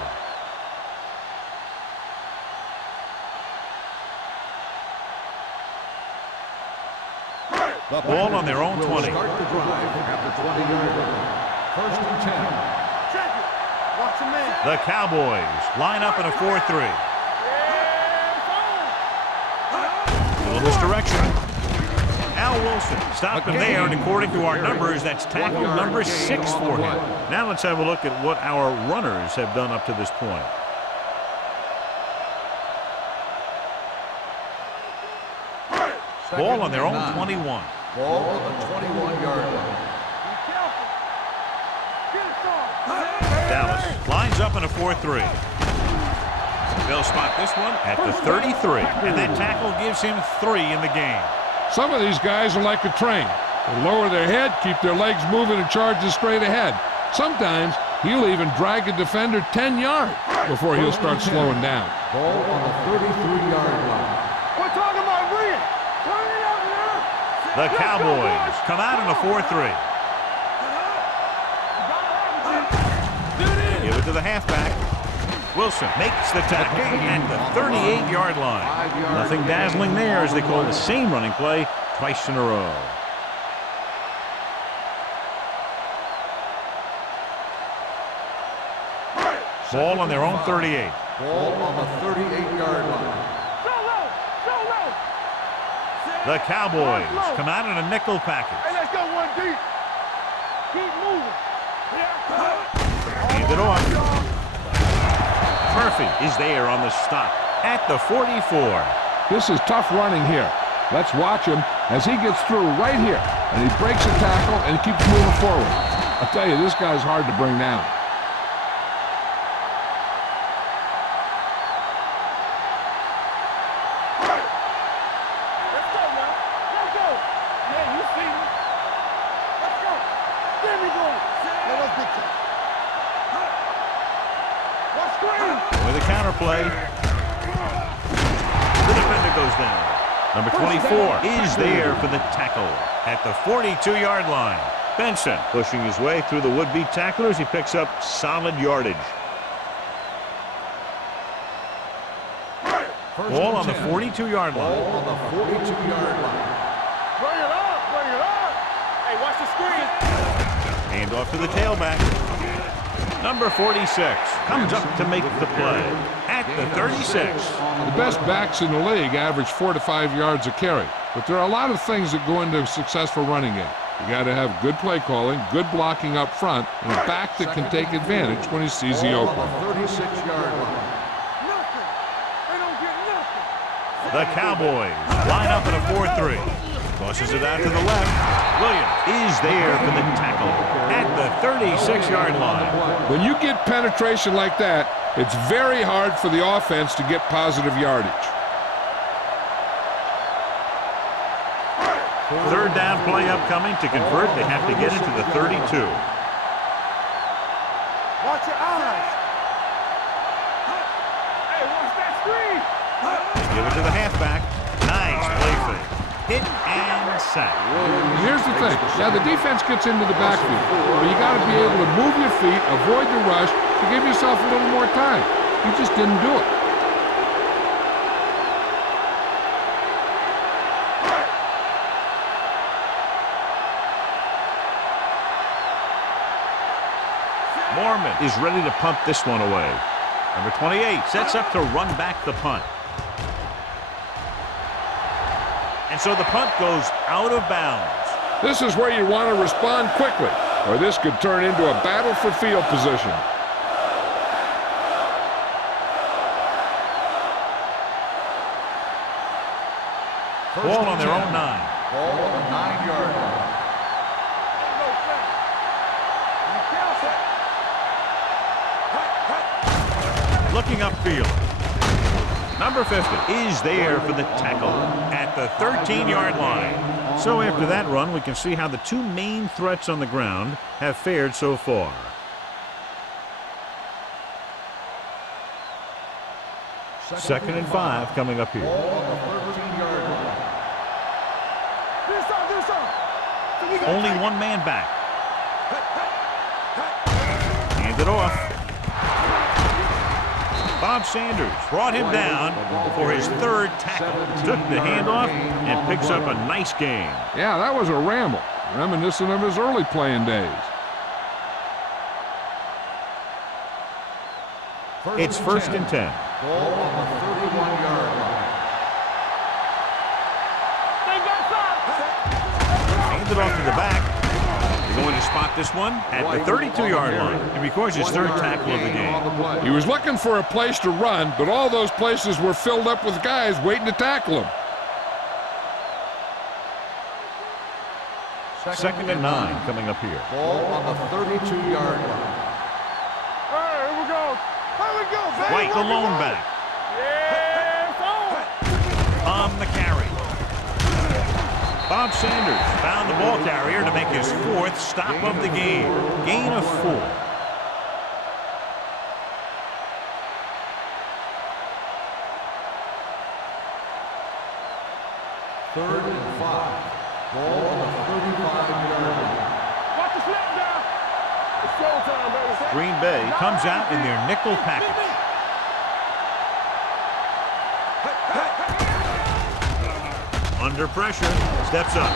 Ball on their own 20. Start the drive at the 20-yard line. 1st and 10. Watch your man. The Cowboys line up in a 4-3. Little misdirection. Al Wilson stopped him there, and according to our numbers, that's tackle number 6 for him. Now let's have a look at what our runners have done up to this point. Ball on their own 21. Ball on the 21-yard line. Dallas lines up in a 4-3. They'll spot this one at the 33, and that tackle gives him 3 in the game. Some of these guys are like a train. They lower their head, keep their legs moving, and charge straight ahead. Sometimes he'll even drag a defender 10 yards before he'll start slowing down. Ball on the 33-yard line. We're talking about Reed. Turn it up now. The Cowboys come out in a 4-3. Give it to the halfback. Wilson makes the tackle at the 38-yard line. Nothing dazzling there as they call the same running play twice in a row. Ball on their own 38. Ball on the 38-yard line. The Cowboys come out in a nickel package. Hey, let's go one deep. Keep moving. Hand it off. Murphy is there on the stop at the 44. This is tough running here. Let's watch him as he gets through right here. And he breaks a tackle and keeps moving forward. I'll tell you, this guy's hard to bring down. Let's go now. Let's go. Yeah, you see me. Let's go. There we go. Let us get that. One screen. With a counterplay. The defender goes down. Number 24 is there for the tackle at the 42-yard line. Benson pushing his way through the would-be tacklers. He picks up solid yardage. Ball on the 42-yard line. Ball on the 42-yard line. Bring it up. Bring it up. Hey, watch the screen. Hand off to the tailback. Number 46 comes up to make the play at the 36. The best backs in the league average 4 to 5 yards a carry. But there are a lot of things that go into a successful running game. You got to have good play calling, good blocking up front, and a back that can take advantage when he sees the opening. Ball on the 36-yard line. Nothing. They don't get nothing. The Cowboys line up in a 4-3. Tosses it out to the left. Williams is there for the tackle at the 36-yard line. When you get penetration like that, it's very hard for the offense to get positive yardage. Third down play upcoming. To convert, they have to get into the 32. Watch your eyes. Hey, watch that screen. They give it to the halfback. Nice play fake. Hit and sack. Here's the thing. Now, the defense gets into the backfield, but you got to be able to move your feet, avoid the rush, to give yourself a little more time. You just didn't do it. Mormon is ready to punt this one away. Number 28 sets up to run back the punt. And so the punt goes out of bounds. This is where you want to respond quickly, or this could turn into a battle for field position. Ball on their own 9. Ball on the 9-yard line. Ain't no thing. You count that. Looking upfield. Number 50 is there for the tackle at the 13-yard line. So after that run, we can see how the two main threats on the ground have fared so far. Second and 5 coming up here. Ball on the 13-yard line. This up. So we got Only one man back. Hand it off. Bob Sanders brought him down for his third tackle. Took the handoff and picks up a nice gain. Yeah, that was a ramble, reminiscent of his early playing days. It's first and 10. Ball on the 31-yard line. They got some. Hand it off to the back. They're going to spot this one at the 32-yard line. And records his third tackle of the game. He was looking for a place to run, but all those places were filled up with guys waiting to tackle him. Second and 9 coming up here. Ball on the 32-yard line. All right, here we go. Here we go, baby. White, the lone back. On the carry. Bob Sanders found the ball carrier to make his 4th stop of the game. Gain of 4. Third and 5. Ball on the 35-yard line. Watch the slip down. It's showtime, baby. Green Bay comes out in their nickel package. Under pressure, steps up.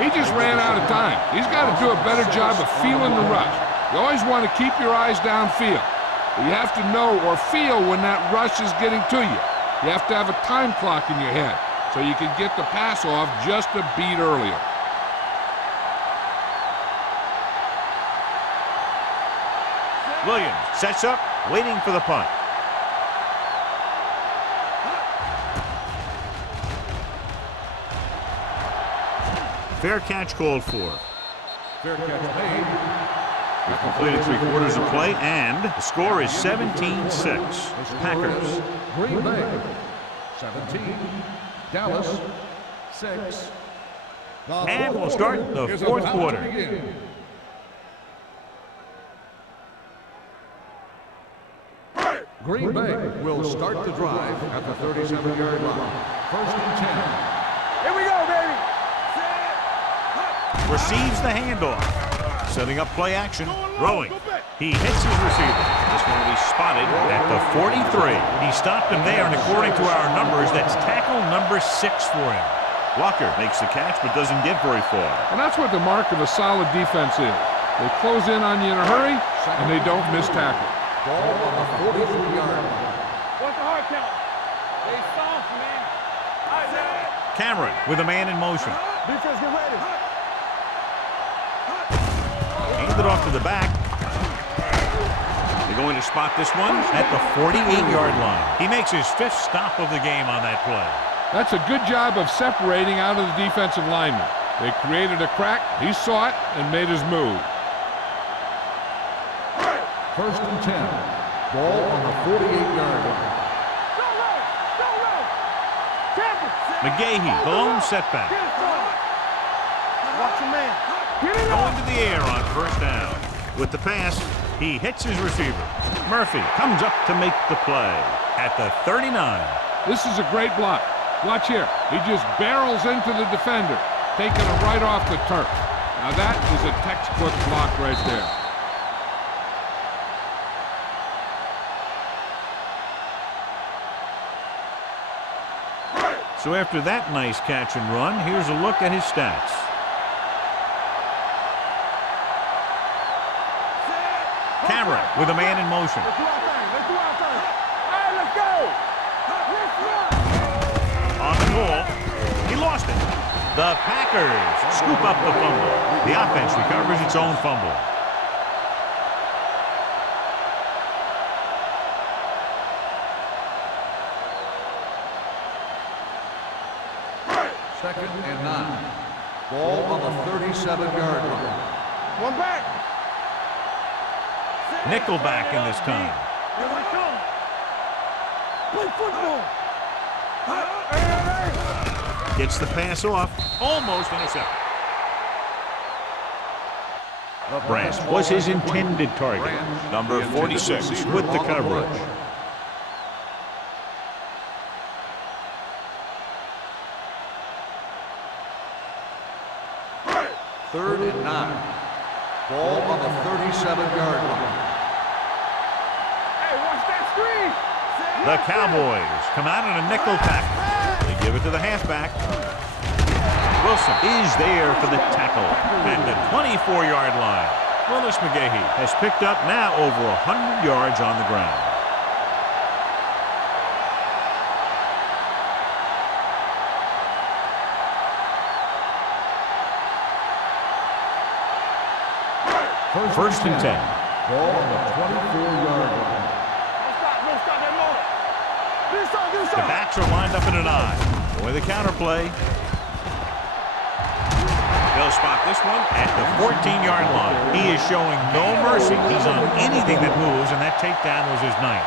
He just ran out of time. He's got to do a better job of feeling the rush. You always want to keep your eyes downfield. But you have to know or feel when that rush is getting to you. You have to have a time clock in your head so you can get the pass off just a beat earlier. Williams sets up, waiting for the punt. Fair catch called for. Fair catch made. We've completed 3/4 of play, and the score is 17-6. Packers. Green Bay 17. Dallas 6. And we'll start the Here's 4th about to quarter. begin. Green Bay will start the drive at the 37-yard line. First and 10. Here we go, baby. Receives the handoff. Setting up play action. Throwing. He hits his receiver. This one will be spotted at the 43. He stopped him there, and according to our numbers, that's tackle number 6 for him. Walker makes the catch but doesn't get very far. And that's what the mark of a solid defense is. They close in on you in a hurry, and they don't miss tackle. Ball on the 43-yard line. What's the hard count? They soft, man. All right, man. Cameron with a man in motion. Defense, get ready. Handed off to the back. They're going to spot this one at the 48-yard line. He makes his 5th stop of the game on that play. That's a good job of separating out of the defensive lineman. They created a crack, he saw it, and made his move. First and 10. Ball on the 48-yard line. Go low. Go low. Champion. McGahee, the lone setback. Get it, son. Watch your man. Get it Going up. to the air on 1st down. With the pass, he hits his receiver. Murphy comes up to make the play at the 39. This is a great block. Watch here. He just barrels into the defender, taking it right off the turf. Now that is a textbook block right there. So after that nice catch and run, here's a look at his stats. Cameron with a man in motion. Let's do our thing. Let's do our thing. All right, let's go. Let's run. On the goal, he lost it. The Packers scoop up the fumble. The offense recovers its own fumble. Second and 9. Ball on the 37-yard line. One back. Nickelback in this time. Here we come. Play football. Gets the pass off. Almost intercepted. Branch was his intended target. Number 46 with the coverage. Third and 9. Ball on the 37-yard line. Hey, watch that screen. The Cowboys come out in a nickel pack. They give it to the halfback. Wilson is there for the tackle at the 24-yard line. Willis McGahee has picked up now over 100 yards on the ground. First and 10. Ball on the 24-yard line. Don't stop that motor. Get this on, get this The on. backs are lined up in an I. With a counterplay. They'll spot this one at the 14-yard line. He is showing no mercy. He's on anything that moves, and that takedown was his 9th.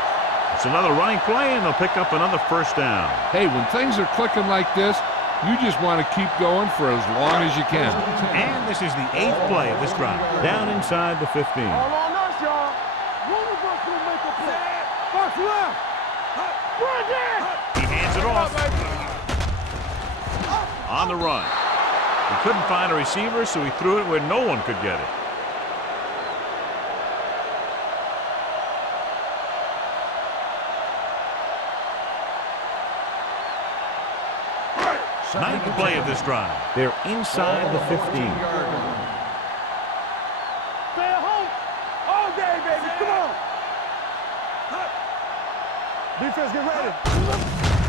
It's another running play, and they'll pick up another first down. Hey, when things are clicking like this, you just want to keep going for as long as you can. And this is the 8th play of this drive. Down inside the 15. All on us, y'all. One of us will make a play. First left. Run in. He hands it off. On the run. He couldn't find a receiver, so he threw it where no one could get it. Ninth play of this drive. They're inside the 15. Stay at home all day, baby. Come on. Defense, get ready.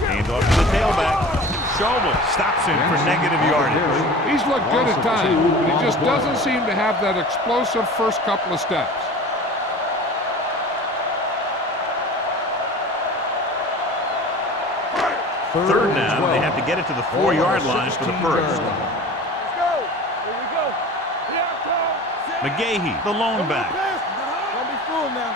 Hand off to the tailback. Schobel stops him for negative yardage. He's looked good at times, but he just doesn't seem to have that explosive first couple of steps. Third down, and they have to get it to the 4-yard line for the first. Let's go. Here we go. Here I come. McGahee, the lone back. Don't be fooled now.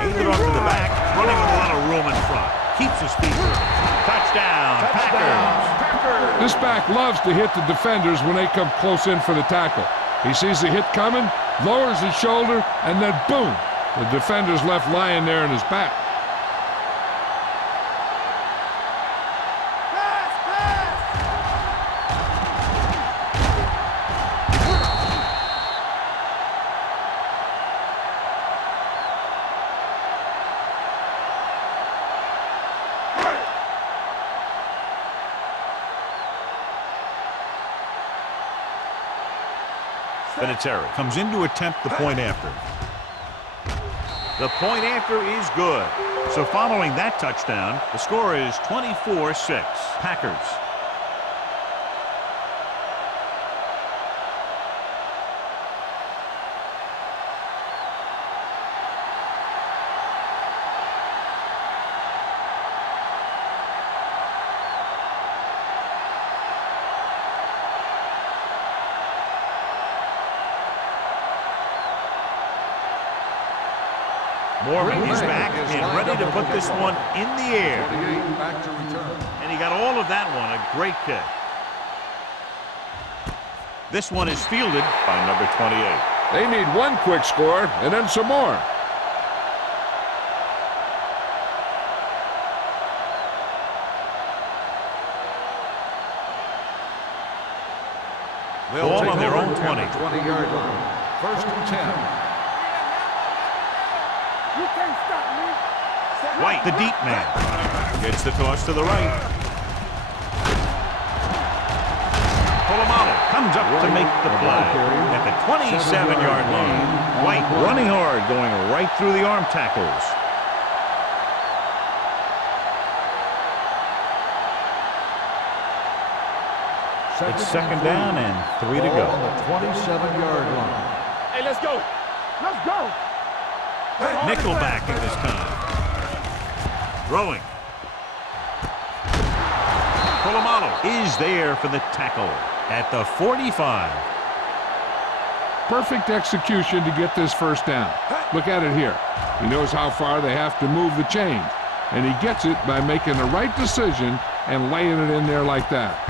Handed off to the back, running with a lot of room in front. Keeps his feet moving. Touchdown, Packers. This back loves to hit the defenders when they come close in for the tackle. He sees the hit coming, lowers his shoulder, and then boom, the defender's left lying there in his back. Vinatieri comes in to attempt the point after. The point after is good. So following that touchdown, the score is 24-6. Packers. Morgan is back and ready to put this one in the air. Back to return. And he got all of that one. A great kick. This one is fielded by number 28. They need one quick score and then some more. Ball on their own 20. 20-yard line. First and 10. You can't stop me. White, the deep man, gets the toss to the right. Polamalu comes up to make the play at the 27-yard line. White running hard, going right through the arm tackles. It's second down and 3 to go. On the 27-yard line. Hey, let's go. Let's go. Nickelback in this time. Throwing. Polamalu is there for the tackle at the 45. Perfect execution to get this first down. Look at it here. He knows how far they have to move the chains, and he gets it by making the right decision and laying it in there like that.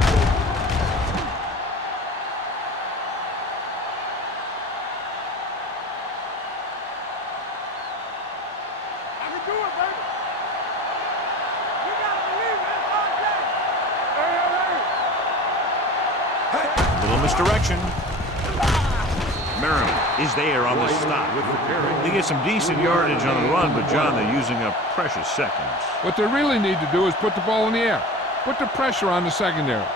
Misdirection. Merriman is there on the stop. They get some decent yardage on the run, but John, they're using up precious seconds. What they really need to do is put the ball in the air. Put the pressure on the secondary.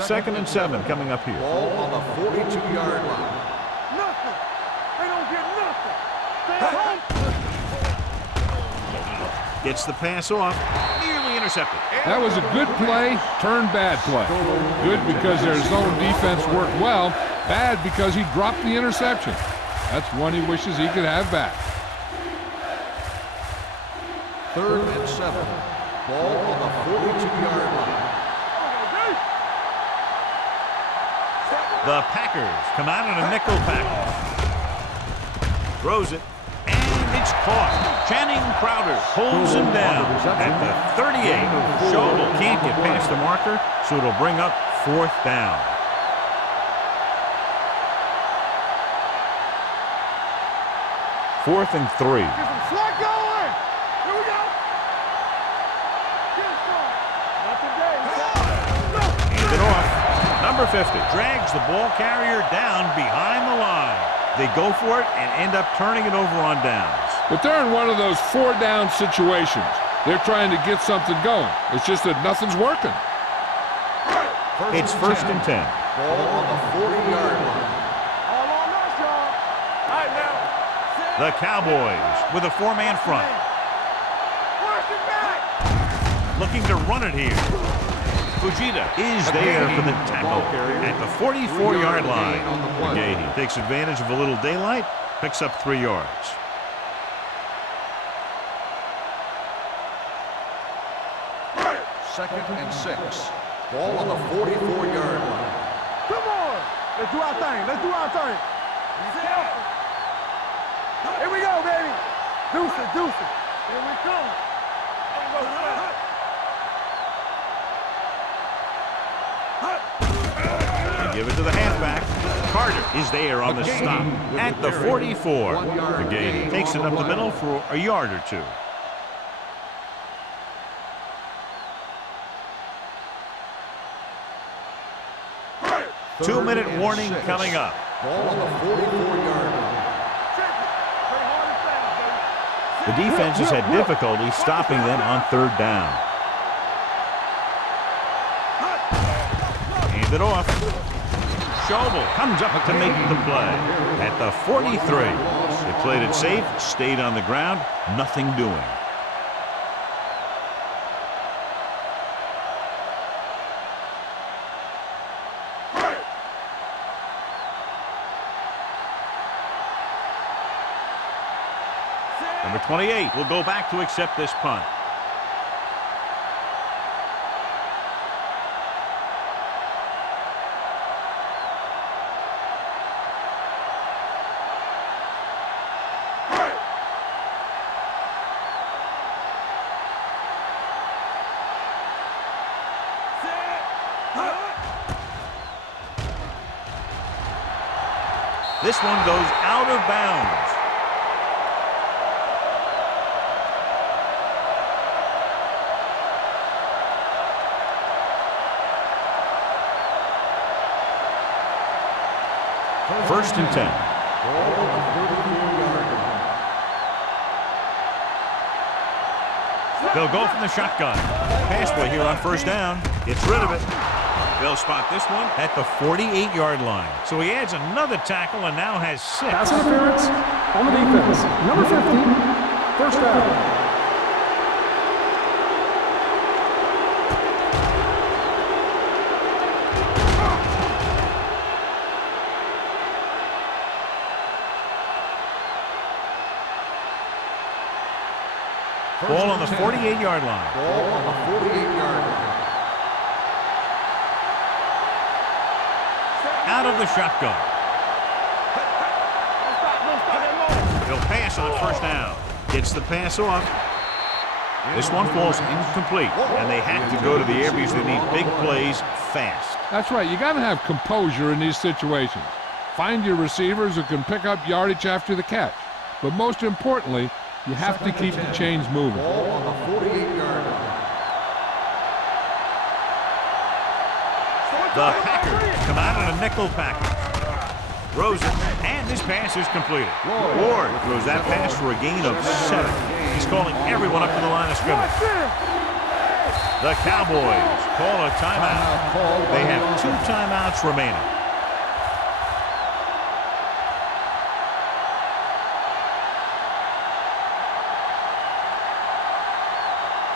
Second and 7 coming up here. Ball on the 42-yard line. Nothing. They don't get nothing. Stay home. Gets the pass off. Nearly intercepted. That was a good play, turned bad play. Good because their zone defense worked well. Bad because he dropped the interception. That's one he wishes he could have back. Third and 7. Ball on the 42-yard line. The Packers come out in a nickel package. Throws it. And it's caught. Channing Crowder pulls him down at the 38. Schobel can't get past the marker, so it'll bring up 4th down. Fourth and 3. Get some slack going. Here we go. Get some. Not today. Hand it off. Number 50 drags the ball carrier down behind the line. They go for it and end up turning it over on downs. But they're in one of those 4-down situations. They're trying to get something going. It's just that nothing's working. It's first and 10. Ball on the 40-yard line. All on us, y'all. All right, now. The Cowboys with a 4-man front. Watch it back. Looking to run it here. Fujita is there for the tackle at the 44-yard line. McGahee takes advantage of a little daylight, picks up 3 yards. Second and 6. Ball on the 44-yard line. Come on. Let's do our thing. Let's do our thing. Here we go, baby. Deuce it, deuce it. Here we come. They give it to the halfback. Carter is there on the stop at the 44. McGahee takes it up the middle for a yard or 2. Two-minute warning coming up. Ball on the 44-yard line. The defense has had difficulty stopping them on 3rd down. Hand it off. Schobel comes up to make the play at the 43. They played it safe, stayed on the ground, nothing doing. Number 28 will go back to accept this punt. This one goes out of bounds. First and 10. They'll go from the shotgun. Pass play here on 1st down. Gets rid of it. They'll spot this one at the 48-yard line. So he adds another tackle and now has 6. Pass interference on the defense. Number 50, 1st down. Ball on the 48-yard line. Ball on the 48-yard line. Out of the shotgun. He'll pass on 1st down. Gets the pass off. This one falls incomplete, and they have to go to the air because they need big plays fast. That's right. You got to have composure in these situations. Find your receivers who can pick up yardage after the catch. But most importantly, you have to keep the chains moving. Ball on the 48-yard line. The Packers come out in a nickel package. Throws it, and this pass is completed. Ward throws that pass for a gain of 7. He's calling everyone up to the line of scrimmage. The Cowboys call a timeout. They have 2 timeouts remaining.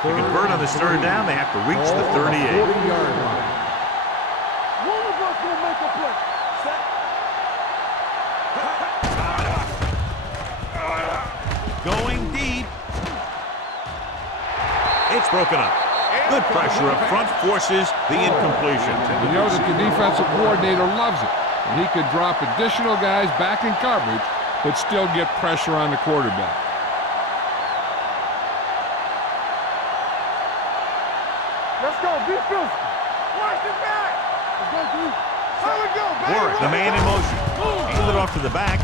To convert on this 3rd down, they have to reach the 38. 40-yard line. One of us will make a play. Set. Going deep. It's broken up. Good pressure up front forces the incompletion. You know that the defensive coordinator loves it. And he could drop additional guys back in coverage but still get pressure on the quarterback. Let's go. Be physical. Watch the back. Let's go, dude. How we go, baby? Work. The man in motion. Hand it off to the back.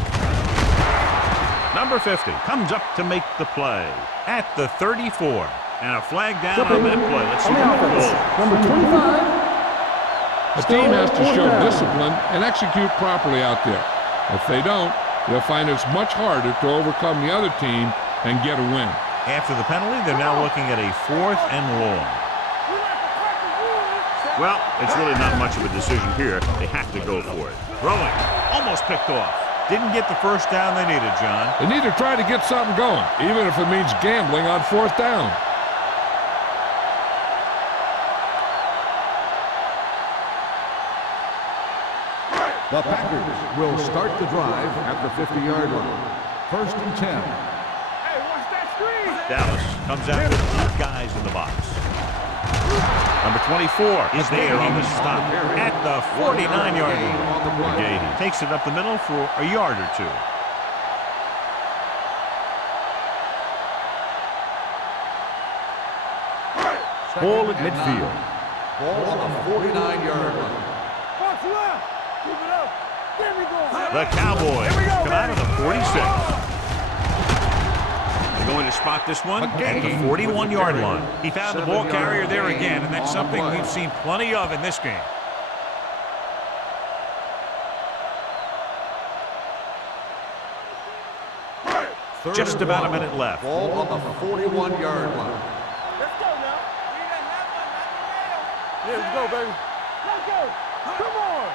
Number 50 comes up to make the play at the 34. And a flag down on that play. Let's see On the what it offense, goes. number 25. A team has to Still show fourth down. discipline and execute properly out there. If they don't, they'll find it's much harder to overcome the other team and get a win. After the penalty, they're now looking at a 4th and long. Well, it's really not much of a decision here. They have to go for it. Throwing. Almost picked off. Didn't get the first down they needed, John. They need to try to get something going, even if it means gambling on 4th down. The Packers will start the drive at the 50-yard line. 1st and 10. Hey, watch that screen. Dallas comes out with 8 guys in the box. Number 24 is there on the stop at the 49-yard line. Gahey takes it up the middle for a yard or two. Ball at midfield. Ball on the 49-yard line. Watch left. Keep it up. There we go. The Cowboys Here we go, come out of the baby. 46. They're going to spot this one at the 41-yard line. He found the ball carrier there again, and that's something we've seen plenty of in this game. Just about a minute left. Ball on the 41-yard line. Let's go now. Let's go, baby. Let's go. Come on.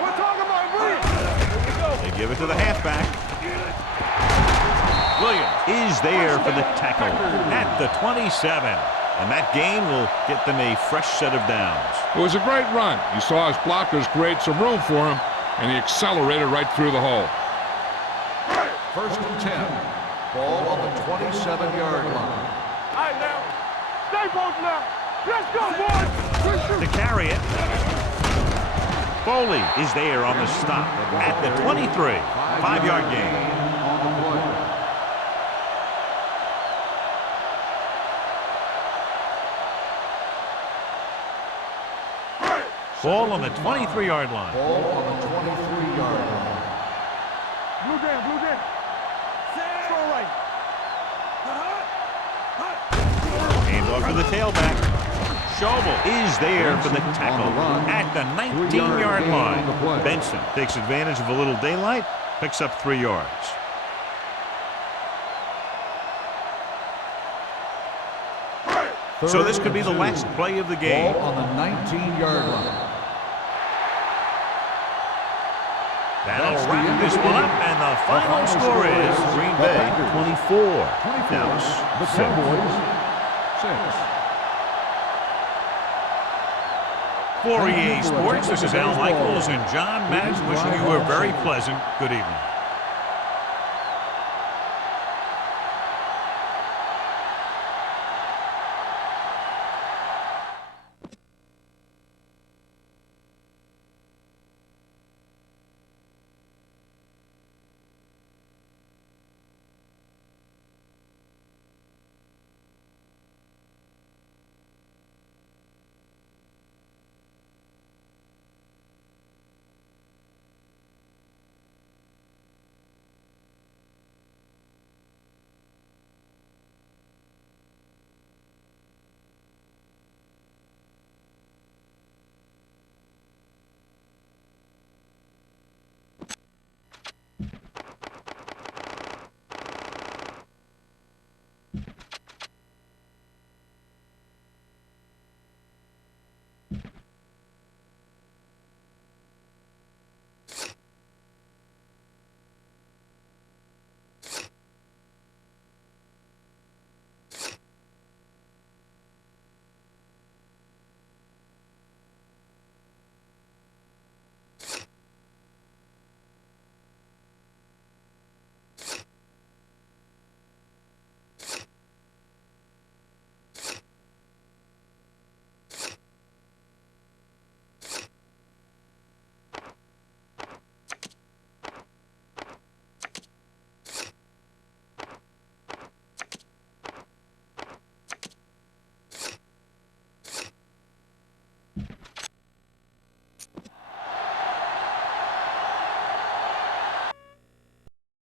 We're talking about Williams. Here we go. They give it to the halfback. Williams is there for the tackle at the 27. And that gain will get them a fresh set of downs. It was a great run. He saw his blockers create some room for him, and he accelerated right through the hole. 1st and 10. Ball on the 27-yard line. All right, now. Stay both now. Let's go, boys. To carry it, Foley is there on the stop at the 23. 5-yard gain. On the play. Ball on the 23-yard line. Ball on the 23-yard line. Blue down, blue down. Throw right. Hand off to the tailback. Schobel is there for the tackle at the 19-yard line. Benson takes advantage of a little daylight, picks up 3 yards. So this could be the last play of the game. Ball on the 19-yard line. That'll wrap this one up, and the final score is Green Bay 24, Dallas 6. Cowboys 6. For EA Sports, this is Al Michaels and John Maddox wishing you a very pleasant good evening.